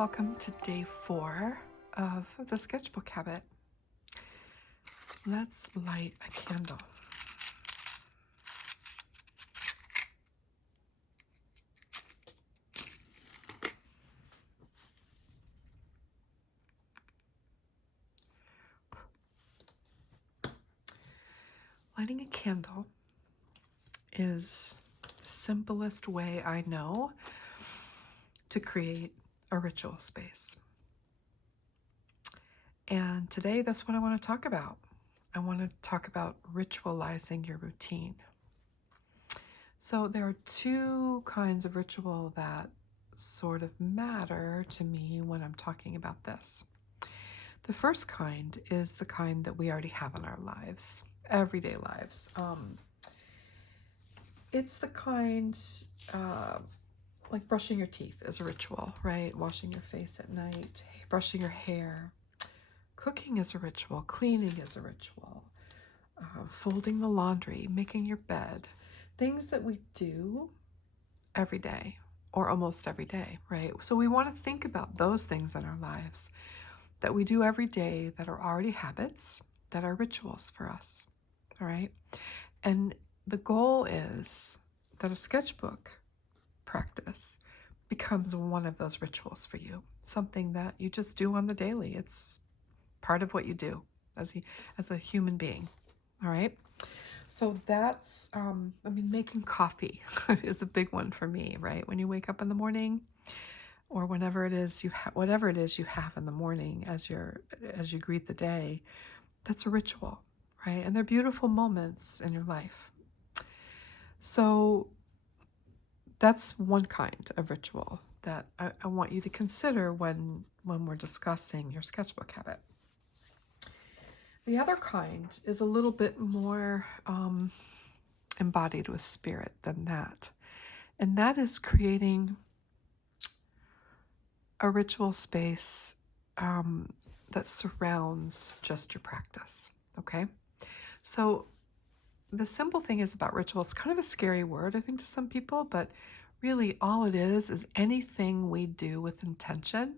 Welcome to day 4 of the sketchbook habit. Let's light a candle. Lighting a candle is the simplest way I know to create a ritual space. And today that's what I want to talk about. I want to talk about ritualizing your routine. So there are two kinds of ritual that sort of matter to me when I'm talking about this. The first kind is the kind that we already have in our lives, everyday lives. It's the kind like brushing your teeth is a ritual, right? Washing your face at night, brushing your hair. Cooking is a ritual, cleaning is a ritual, folding the laundry, making your bed. Things that we do every day or almost every day, right? So we want to think about those things in our lives that we do every day that are already habits, that are rituals for us, all right? And the goal is that a sketchbook practice becomes one of those rituals for you, something that you just do on the daily. It's part of what you do as a human being, all right? So that's, making coffee is a big one for me, right? When you wake up in the morning, or whenever it is whatever it is you have in the morning as you greet the day, that's a ritual, right? And they're beautiful moments in your life. So that's one kind of ritual that I want you to consider when we're discussing your sketchbook habit. The other kind is a little bit more embodied with spirit than that, and that is creating a ritual space that surrounds just your practice. Okay, so the simple thing is about ritual, it's kind of a scary word, I think, to some people, but really all it is anything we do with intention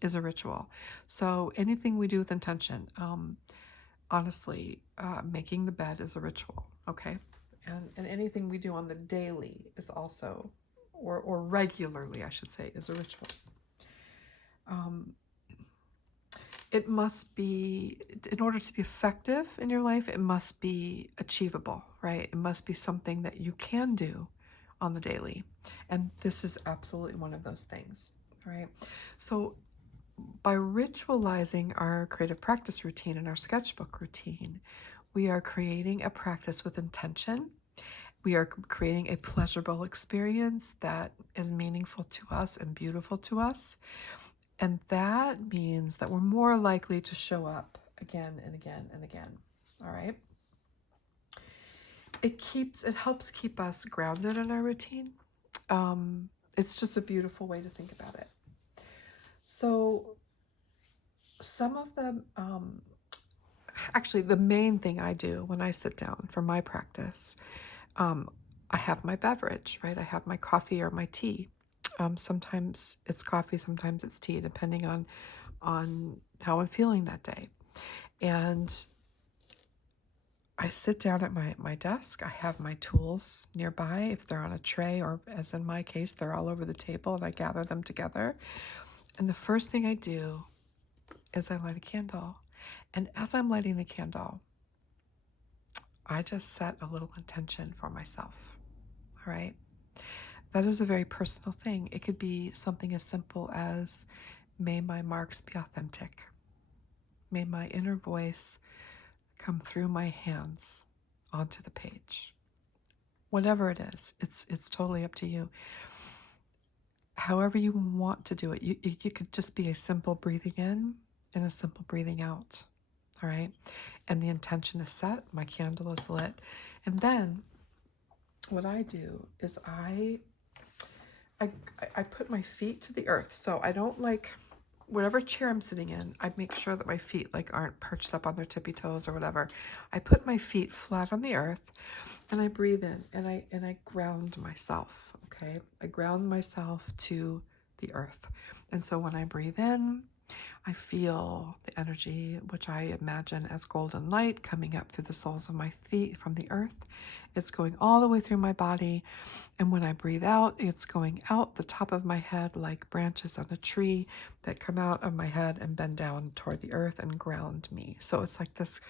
is a ritual. So anything we do with intention, honestly, making the bed is a ritual, okay? And anything we do on the daily is also, or regularly, I should say, is a ritual. It must be, in order to be effective in your life, it must be achievable, right? It must be something that you can do on the daily. And this is absolutely one of those things, right? So by ritualizing our creative practice routine and our sketchbook routine, we are creating a practice with intention. We are creating a pleasurable experience that is meaningful to us and beautiful to us. And that means that we're more likely to show up again and again and again. All right. It helps keep us grounded in our routine. It's just a beautiful way to think about it. So some of the, actually the main thing I do when I sit down for my practice, I have my beverage, right? I have my coffee or my tea. Sometimes it's coffee, sometimes it's tea, depending on how I'm feeling that day. And I sit down at my desk. I have my tools nearby if they're on a tray, or as in my case, they're all over the table, and I gather them together. And the first thing I do is I light a candle. And as I'm lighting the candle, I just set a little intention for myself. All right. That is a very personal thing. It could be something as simple as, may my marks be authentic. May my inner voice come through my hands onto the page. Whatever it is, it's totally up to you. However you want to do it, you could just be a simple breathing in and a simple breathing out. All right. And the intention is set, my candle is lit. And then what I do is I put my feet to the earth. So I don't like, whatever chair I'm sitting in, I make sure that my feet aren't perched up on their tippy toes or whatever. I put my feet flat on the earth and I breathe in and I ground myself. Okay. I ground myself to the earth. And so when I breathe in, I feel the energy, which I imagine as golden light, coming up through the soles of my feet from the earth. It's going all the way through my body. And when I breathe out, it's going out the top of my head like branches on a tree that come out of my head and bend down toward the earth and ground me. So it's like this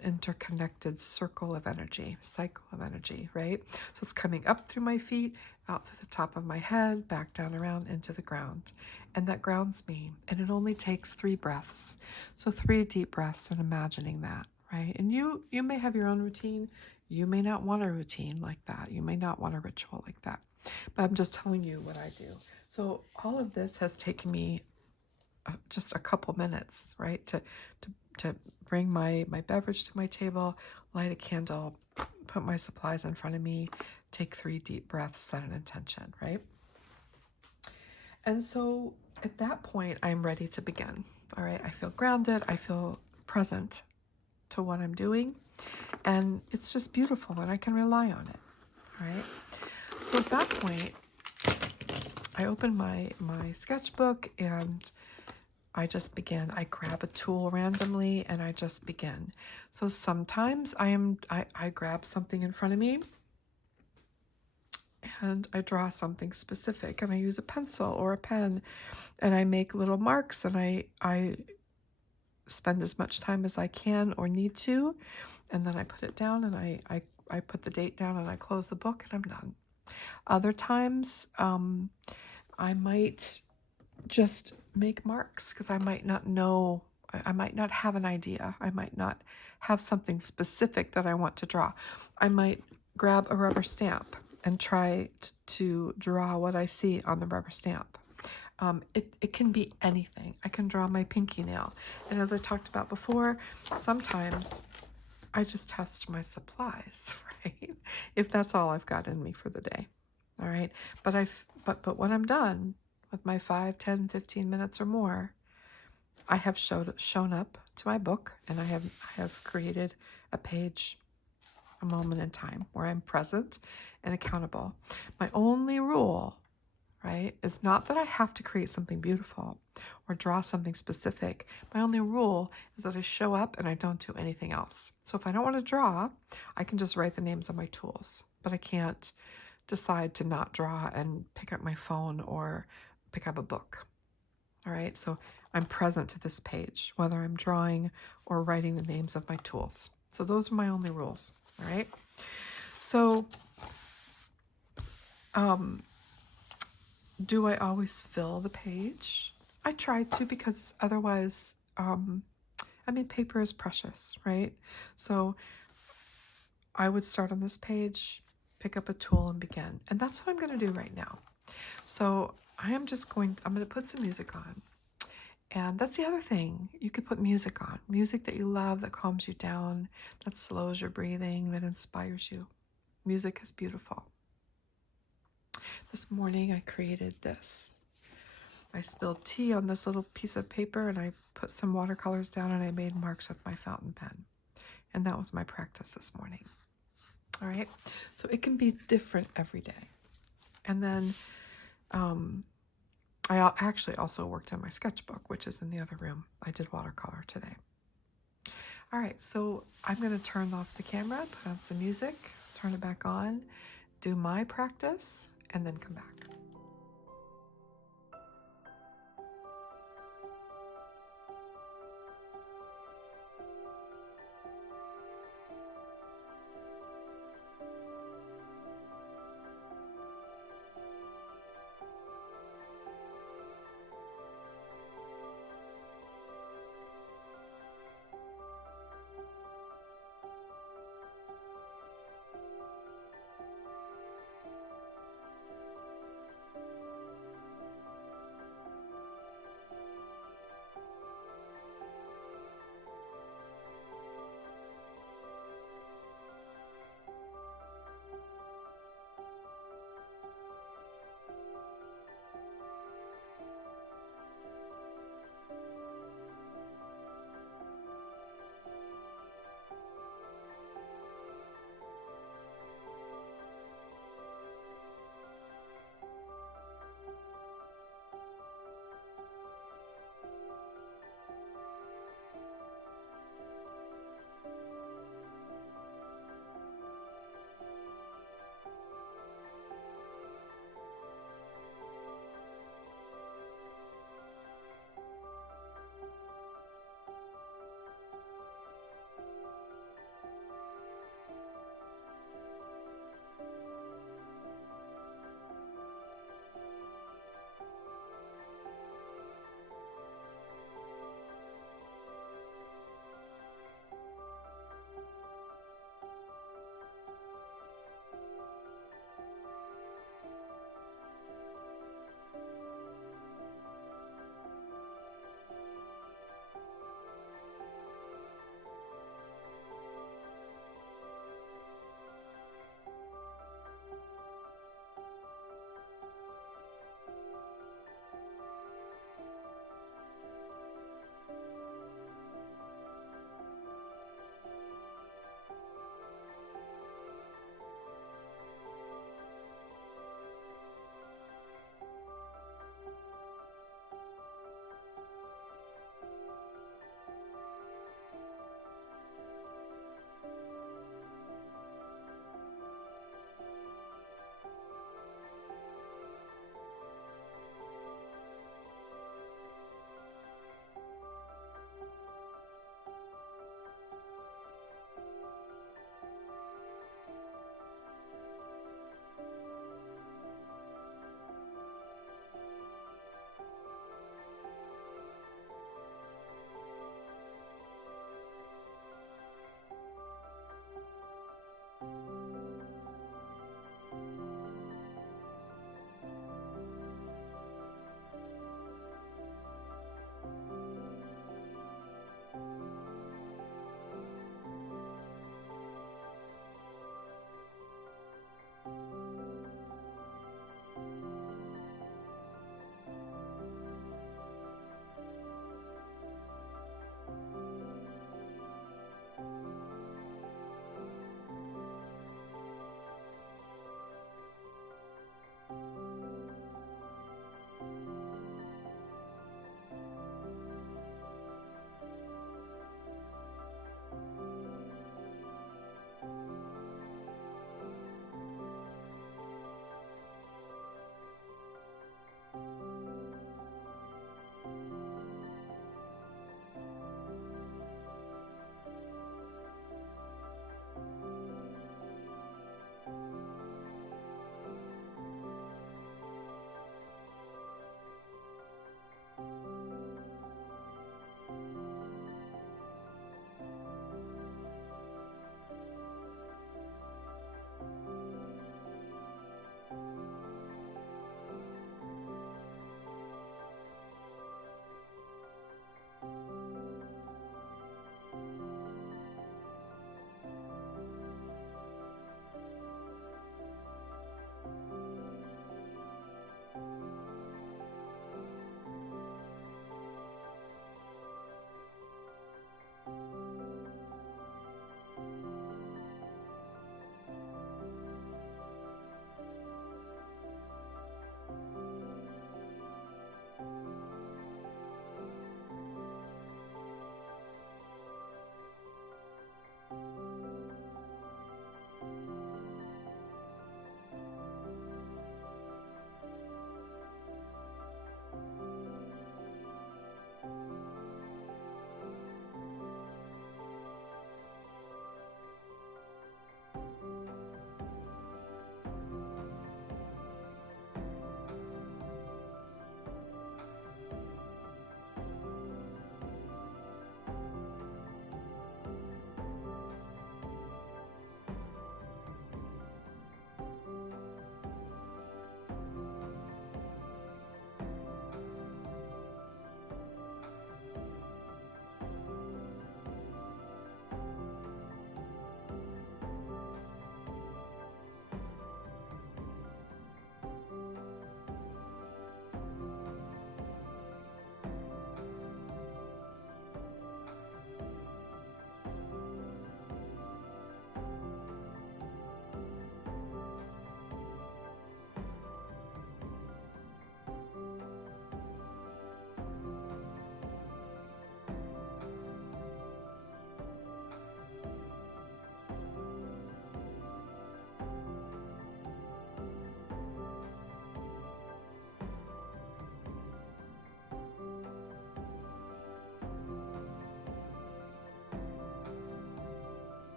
interconnected circle of energy, cycle of energy, right? So it's coming up through my feet, out through the top of my head, back down around into the ground. And that grounds me. And it only takes 3 breaths. So 3 deep breaths and imagining that, right? And you may have your own routine. You may not want a routine like that. You may not want a ritual like that. But I'm just telling you what I do. So all of this has taken me just a couple minutes, right? To bring my beverage to my table, light a candle, put my supplies in front of me, take 3 deep breaths, set an intention, right? And so at that point, I'm ready to begin. All right, I feel grounded, I feel present to what I'm doing, and it's just beautiful and I can rely on it. All right. So at that point, I open my sketchbook and I just begin. I grab a tool randomly and I just begin. So sometimes I grab something in front of me and I draw something specific and I use a pencil or a pen and I make little marks and I spend as much time as I can or need to, and then I put it down and I put the date down and I close the book and I'm done. Other times, I might just make marks because I might not know, I might not have an idea. I might not have something specific that I want to draw. I might grab a rubber stamp and try to draw what I see on the rubber stamp. It can be anything. I can draw my pinky nail. And as I talked about before, sometimes I just test my supplies, right? If that's all I've got in me for the day. All right. But when I'm done with my 5, 10, 15 minutes or more, I have shown up to my book and I have created a page, a moment in time where I'm present and accountable. My only rule, right, is not that I have to create something beautiful or draw something specific. My only rule is that I show up and I don't do anything else. So if I don't want to draw, I can just write the names of my tools, but I can't decide to not draw and pick up my phone or pick up a book. All right, so I'm present to this page, whether I'm drawing or writing the names of my tools. So those are my only rules. All right, so do I always fill the page? I try to, because otherwise, paper is precious, right? So I would start on this page, pick up a tool and begin. And that's what I'm going to do right now. So I'm going to put some music on. And that's the other thing. You could put music on. Music that you love, that calms you down, that slows your breathing, that inspires you. Music is beautiful. This morning I created this. I spilled tea on this little piece of paper and I put some watercolors down and I made marks with my fountain pen. And that was my practice this morning. All right. So it can be different every day. And then I actually also worked on my sketchbook, which is in the other room. I did watercolor today. All right. So I'm going to turn off the camera, put on some music, turn it back on, do my practice, and then come back.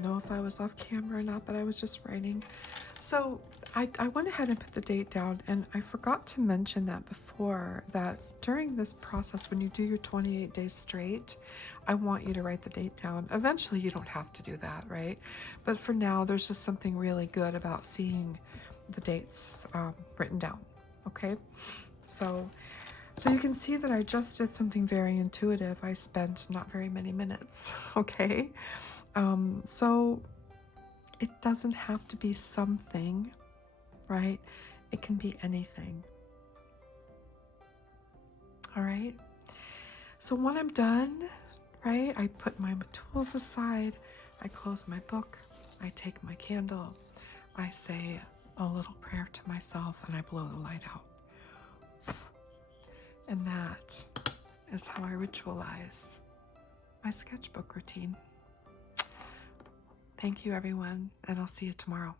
don't know if I was off camera or not, but I was just writing. So I went ahead and put the date down, and I forgot to mention that before, that during this process, when you do your 28 days straight, I want you to write the date down. Eventually you don't have to do that, right? But for now, there's just something really good about seeing the dates written down. Okay, so you can see that I just did something very intuitive. I spent not very many minutes. Okay, so it doesn't have to be something, right? It can be anything. All right, so when I'm done, right, I put my tools aside, I close my book, I take my candle, I say a little prayer to myself, and I blow the light out. And that is how I ritualize my sketchbook routine. Thank you, everyone, and I'll see you tomorrow.